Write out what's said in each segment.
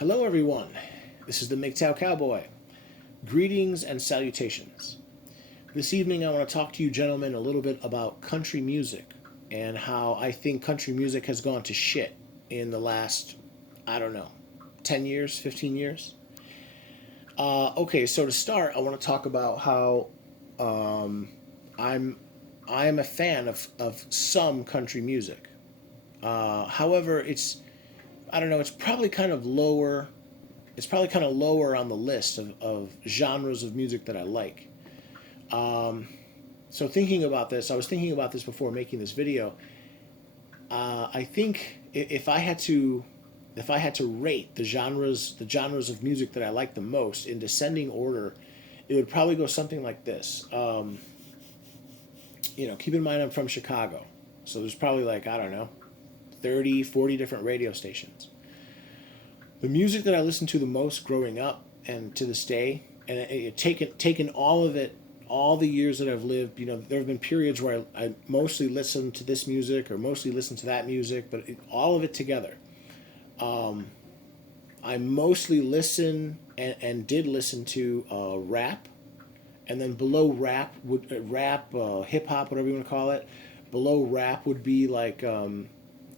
Hello, everyone. This is the Mgtow Cowboy. Greetings and salutations. This evening, I want to talk to you gentlemen a little bit about country music and how I think country music has gone to shit in the last, I don't know, 10 years, 15 years. Okay, so to start, I want to talk about how I'm I'm a fan of some country music. However, I don't know, it's probably kind of lower. It's probably kind of lower on the list of genres of music that I like. So thinking about this, I was thinking about this before making this video. I think if I had to rate the genres of music that I like the most in descending order, it would probably go something like this. Keep in mind I'm from Chicago, so there's probably like, I don't know, 30, 40 different radio stations. The music that I listened to the most growing up and to this day, and taken all of it, all the years that I've lived, there have been periods where I mostly listened to this music or mostly listened to that music, but all of it together. I mostly and did listen to rap, and then below rap would hip hop, whatever you want to call it. Below rap would be like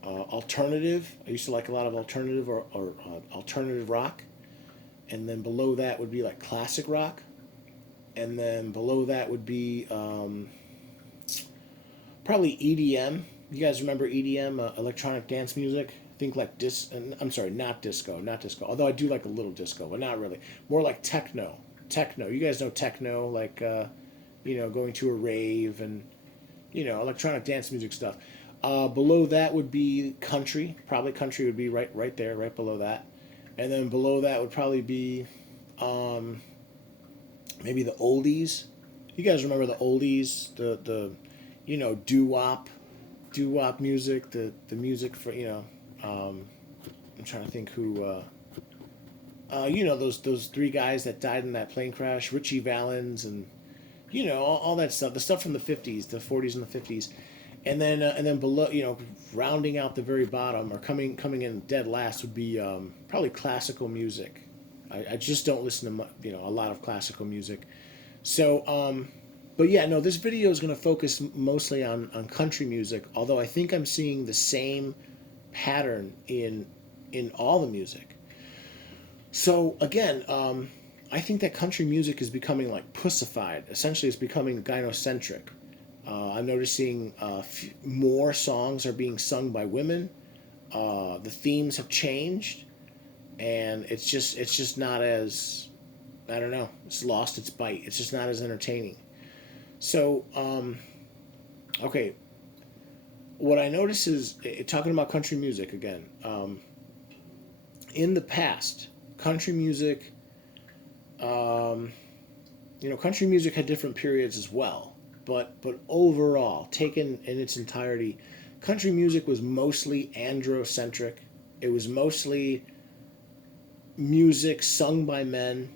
alternative. I used to like a lot of alternative or alternative rock, and then below that would be like classic rock, and then below that would be probably EDM. You guys remember EDM, electronic dance music? Think like I'm sorry, not disco, not disco. Although I do like a little disco, but not really. More like techno. Techno. You guys know techno, like going to a rave and electronic dance music stuff. Below that would be country. Probably country would be right there, right below that, and then below that would probably be maybe the oldies. You guys remember the oldies, the doo wop music, the music for I'm trying to think who. Those three guys that died in that plane crash, Richie Valens, and all that stuff, the stuff from the 50s, the 40s and the 50s, and then below, rounding out the very bottom or coming in dead last would be probably classical music. I just don't listen to a lot of classical music. So but yeah, no, this video is going to focus mostly on country music, although I think I'm seeing the same pattern in all the music. So again, I think that country music is becoming like pussified. Essentially, it's becoming gynocentric. I'm noticing more songs are being sung by women. The themes have changed, and it's just not as, I don't know. It's lost its bite. It's just not as entertaining. So okay, what I notice is talking about country music again. In the past, country music, country music had different periods as well, but overall, taken in its entirety, country music was mostly androcentric. It was mostly music sung by men,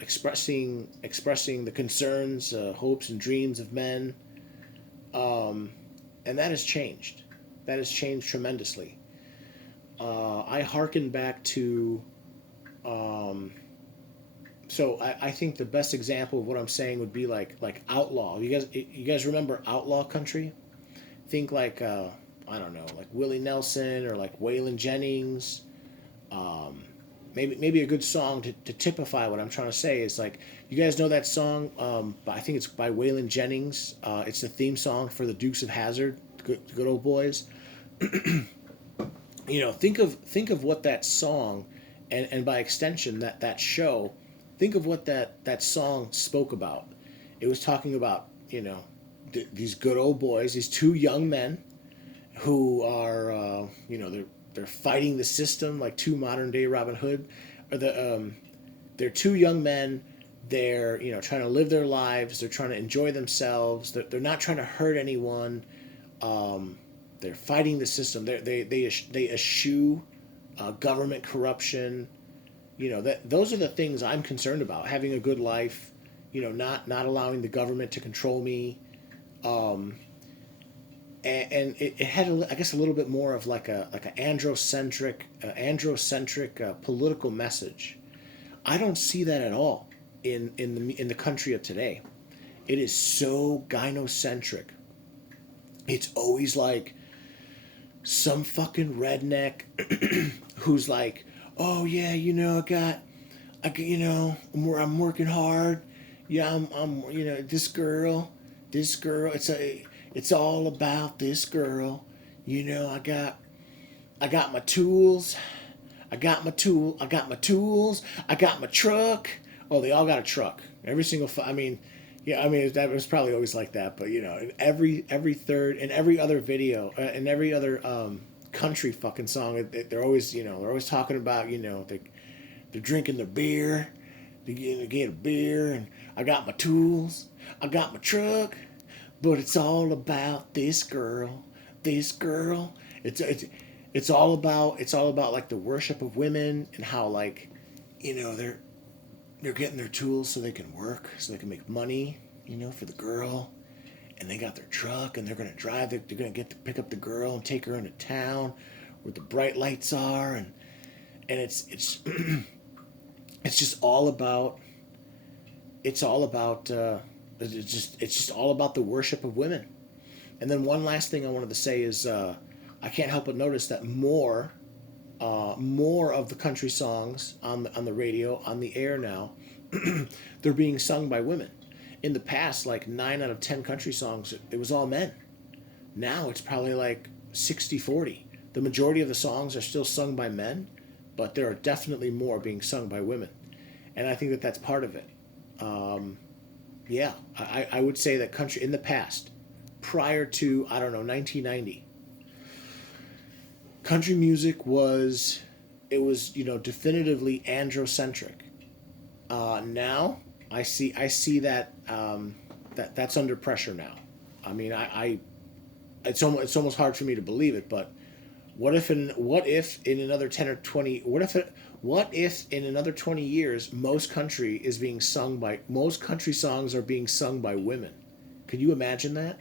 expressing the concerns, hopes, and dreams of men, and that has changed. That has changed tremendously. I hearken back to. I think the best example of what I'm saying would be like outlaw. You guys remember outlaw country? Think like I don't know, like Willie Nelson or like Waylon Jennings. Maybe a good song to typify what I'm trying to say is like, you guys know that song. I think it's by Waylon Jennings. It's the theme song for the Dukes of Hazzard, good old boys. Think of what that song, and by extension that show, think of what that song spoke about. It was talking about these good old boys, these two young men who are they're fighting the system like two modern day Robin Hood, or they're two young men. They're trying to live their lives. They're trying to enjoy themselves. They're not trying to hurt anyone. They're fighting the system. They eschew government corruption. Those are the things I'm concerned about. Having a good life. Not allowing the government to control me. and it had I guess a little bit more of like a androcentric political message. I don't see that at all in the country of today. It is so gynocentric. It's always like some fucking redneck who's like, oh yeah, I'm working hard. Yeah, this girl. It's all about this girl. I got my tools. I got my tools. I got my truck. Oh, they all got a truck. Every single. I mean, yeah. I mean, that was probably always like that. But in every third and every other video and every other country fucking song, they're always talking about they're drinking their beer. They get a beer, and I got my tools. I got my truck. But it's all about this girl. This girl. It's all about like the worship of women and how like they're getting their tools so they can work, so they can make money, for the girl. And they got their truck and they're gonna drive. They're gonna get to pick up the girl and take her into town where the bright lights are, and it's it's just all about it's just all about the worship of women. And then one last thing I wanted to say is I can't help but notice that more of the country songs on the radio, on the air now, they're being sung by women. In the past, like 9 out of 10 country songs, it was all men. Now it's probably like 60-40. The majority of the songs are still sung by men, but there are definitely more being sung by women. And I think that that's part of it. Yeah, I would say that country in the past, prior to, 1990, country music was definitively androcentric. Now I see that that's under pressure now. I mean, it's almost hard for me to believe it, but what if in another 10 or 20 what if in another 20 years most country songs are being sung by women? Could you imagine that?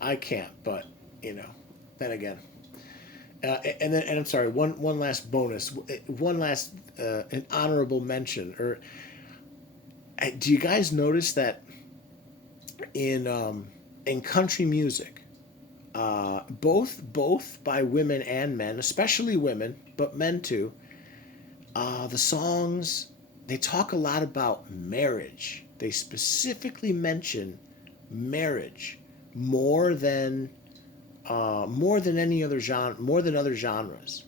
I can't, but then again. And I'm sorry. One last bonus. One last an honorable mention. Or do you guys notice that in country music, both by women and men, especially women, but men too, the songs, they talk a lot about marriage. They specifically mention marriage more than any other genre, more than other genres.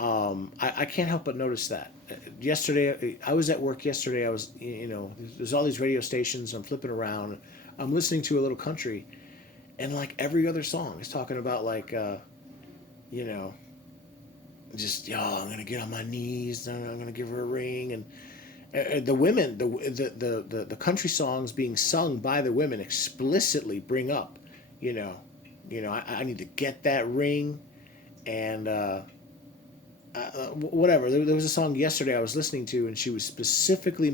I can't help but notice that. Yesterday, I was at work yesterday. I was, there's all these radio stations. I'm flipping around. I'm listening to a little country, and like every other song is talking about like, just I'm gonna get on my knees. I'm gonna give her a ring, and the women, the country songs being sung by the women explicitly bring up, I need to get that ring, and whatever. There was a song yesterday I was listening to, and she was specifically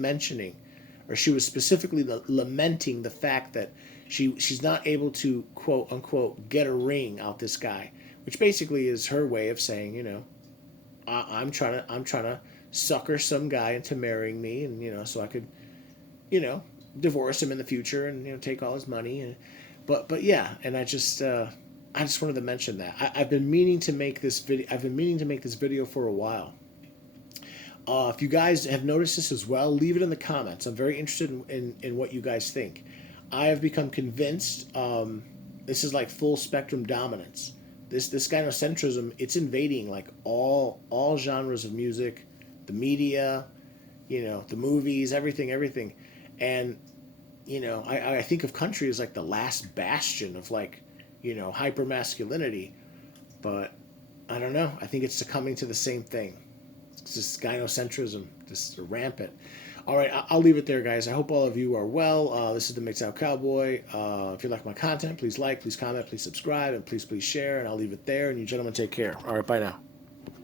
lamenting the fact that she's not able to quote unquote get a ring out this guy, which basically is her way of saying, I'm trying to sucker some guy into marrying me, and so I could, divorce him in the future and take all his money, and but yeah, and I just wanted to mention that I've been meaning to make this video. I've been meaning to make this video for a while. If you guys have noticed this as well, leave it in the comments. I'm very interested in what you guys think. I have become convinced this is like full spectrum dominance. This gynocentrism, it's invading like all genres of music, the media, the movies, everything. And I think of country as like the last bastion of like, hyper masculinity, but I don't know. I think it's succumbing to the same thing. It's just gynocentrism, just rampant. All right, I'll leave it there, guys. I hope all of you are well. This is the Mgtow Cowboy. If you like my content, please like, please comment, please subscribe, and please share. And I'll leave it there. And you gentlemen take care. All right, bye now.